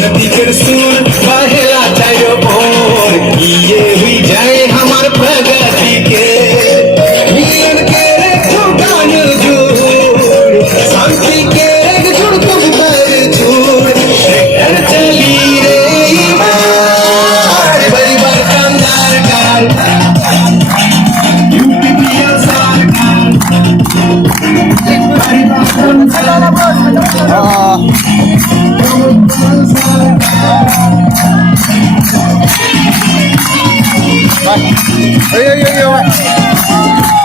उन्नति कर सुन पहला चायो भोर ये हुई जाए हमार प्रगति के मिलन के ठुकान जोड़ शांति के जुड़ तुम पर जोड़ ट्रैक्टर चली रे ईमान बड़ी बरकंदार कार यूपी पिया सरकार Ayo, ayo, ayo.